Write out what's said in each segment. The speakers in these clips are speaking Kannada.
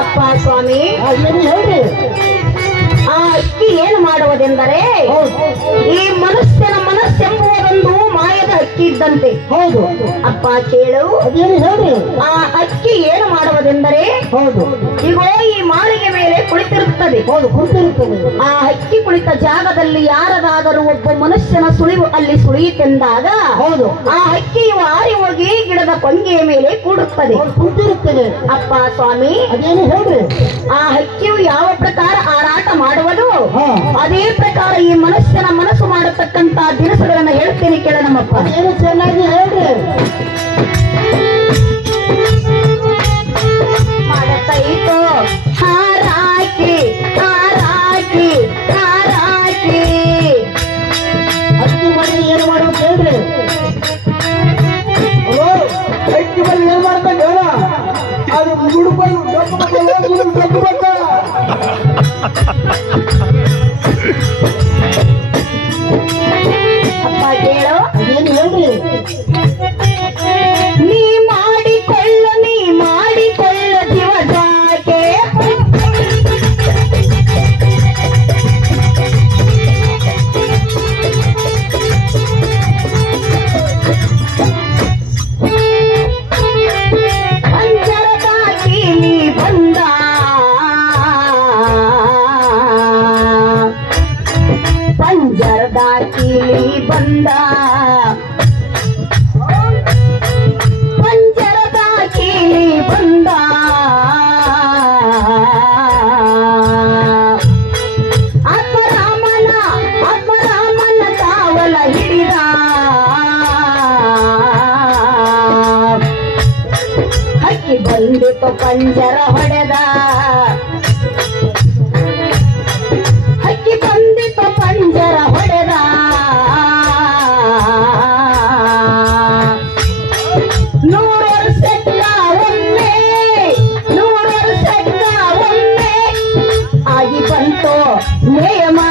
ಅಪ್ಪ ಸ್ವಾಮಿ ಹೇಳ್ರಿ ಆ ಅಕ್ಕಿ ಏನು ಮಾಡುವುದೆಂದರೆ ಈ ಮನುಷ್ಯನ ಅಕ್ಕಿ ಇದ್ದಂತೆ ಹೌದು. ಅಪ್ಪ ಕೇಳು. ಅದೇನು ಹೇಳ್ರಿ ಆ ಅಕ್ಕಿ ಏನು ಮಾಡುವುದೆಂದರೆ ಹೌದು. ಇಗೋ ಈ ಮಾಳಿಗೆ ಮೇಲೆ ಕುಳಿತಿರುತ್ತದೆ. ಹೌದು ಕುಳಿತಿರುತ್ತದೆ. ಆ ಅಕ್ಕಿ ಕುಳಿತ ಜಾಗದಲ್ಲಿ ಯಾರದಾದರೂ ಒಬ್ಬ ಮನುಷ್ಯನ ಸುಳಿವು ಅಲ್ಲಿ ಸುಳಿಯಿತೆಂದಾಗ ಹೌದು. ಆ ಹಕ್ಕಿಯು ಆರಿ ಹೋಗಿ ಗಿಡದ ಕೊಂಗೆಯ ಮೇಲೆ ಕೂಡುತ್ತದೆ. ಕುಳಿತಿರುತ್ತದೆ. ಕುಂತಿರುತ್ತದೆ ಅಪ್ಪ ಸ್ವಾಮಿ ಅದೇನು ಹೇಳ್ರಿ? ಆ ಹಕ್ಕಿಯು ಯಾವ ಪ್ರಕಾರ ಹಾರಾಟ ಮಾಡುವುದು ಹಾ ಅದೇ ಪ್ರಕಾರ ಈ ಮನುಷ್ಯನ ಮನಸ್ಸು ಮಾಡತಕ್ಕಂತ ದಿನಸುಗಳನ್ನ ಹೇಳ್ತೇನೆ ಕೇಳ ನಮ್ಮಪ್ಪ. ಏನು ಚೆನ್ನಾಗಿ ಹೇಳ್ರಿ. ಮಾಡತೈತು? ಹಾರಾಕಿ ಹಾರಾಕಿ ಹಾರಾಕಿ. ಅಕ್ಕಿ ಮನೆ ಏನು ಮಾಡ್ಬೇಕು ಹೇಳ್ರಿ. ಅಕ್ಕಿ ಮನೆ ಏನ್ ಹೇಳ. ಅದು ನೀ ಬಂದ. ಪಂಜರದಾಗಿ ನೀ ಬಂದ. ಆತ್ಮರಾಮನ ಆತ್ಮರಾಮನ ಕಾವಲ ಹಿಡಿದ. ಹಕ್ಕಿ ಬಂದಿತು ಪಂಜರ ಹೊಡೆದ. நேயமா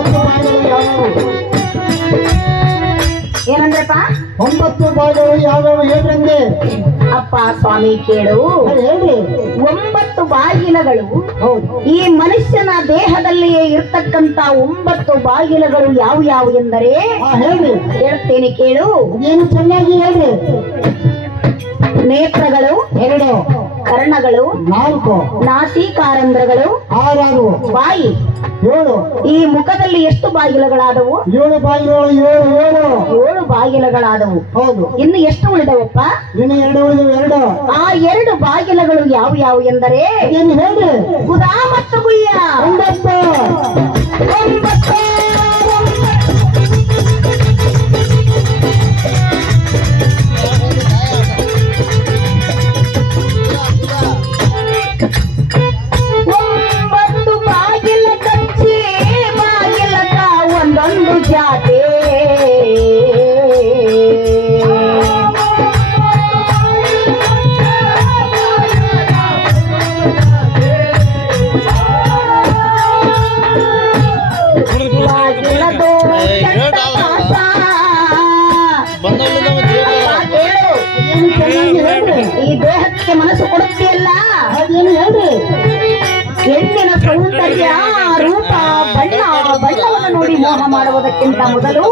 ಒಂಬತ್ತು ಭಾಗಗಳು ಏನಂದ್ರಪ್ಪ? ಒಂಬತ್ತು ಭಾಗಗಳು ಯಾವ್ಯಾವ ಹೇಳ್ರಂಗೆ ಅಪ್ಪ ಸ್ವಾಮಿ ಕೇಳು. ಹೇಳಿ. ಒಂಬತ್ತು ಬಾಗಿಲಗಳು ಹೌದು. ಈ ಮನುಷ್ಯನ ದೇಹದಲ್ಲಿಯೇ ಇರ್ತಕ್ಕಂತ ಒಂಬತ್ತು ಬಾಗಿಲಗಳು ಯಾವ ಯಾವು ಎಂದರೆ ಹೇಳಿ. ಹೇಳ್ತೇನೆ ಕೇಳು. ಏನು ಚೆನ್ನಾಗಿ ಹೇಳ್ರಿ. ನೇತ್ರಗಳು ಎರಡು. ಕರ್ಣಗಳು ನಾಲ್ಕು ನಾಸಿಕಾರಂಧ್ರಗಳು ಆರಾರು ಬಾಯಿ. ಏಳು ಈ ಮುಖದಲ್ಲಿ ಎಷ್ಟು ಬಾಗಿಲುಗಳಾದವು? ಏಳು ಬಾಗಿಲುಗಳು ಏಳು ಏಳು. ಏಳು ಬಾಗಿಲುಗಳಾದವು. ಹೌದು. ಇನ್ನು ಎಷ್ಟು ಉಳಿದವಪ್ಪ? ಇನ್ನು ಎರಡು ಉಳಿದವು ಎರಡು. ಆ ಎರಡು ಬಾಗಿಲುಗಳು ಯಾವ ಯಾವ ಎಂದರೆ? ಏನು ಹೇಳ್ರಿ ಗುದಾ ಮತ್ತು ಗುಯ್ಯ ರೂಪ, ಬಣ್ಣ, ಬಣ್ಣವನ್ನು ನೋಡಿ ಮೋಹ ಮಾಡುವುದಕ್ಕಿಂತ ಮೊದಲು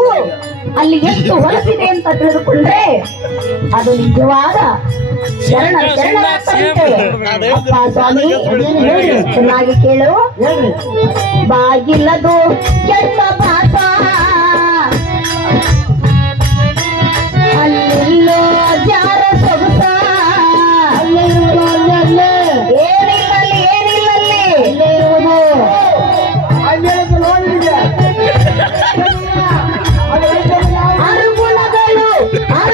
ಅಲ್ಲಿ ಎಷ್ಟು ಹೊಲಸಿದೆ ಅಂತ ತಿಳಿದುಕೊಂಡ್ರೆ ಅದು ನಿಜವಾದ ಶರಣ ಶರಣರಾಗ್ತಂತೆ ಅಪ್ಪ ಸ್ವಾಮಿ ಚೆನ್ನಾಗಿ ಕೇಳು. ಬಾಗಿಲ್ಲದು ಕೆಟ್ಟ ಭಾಸ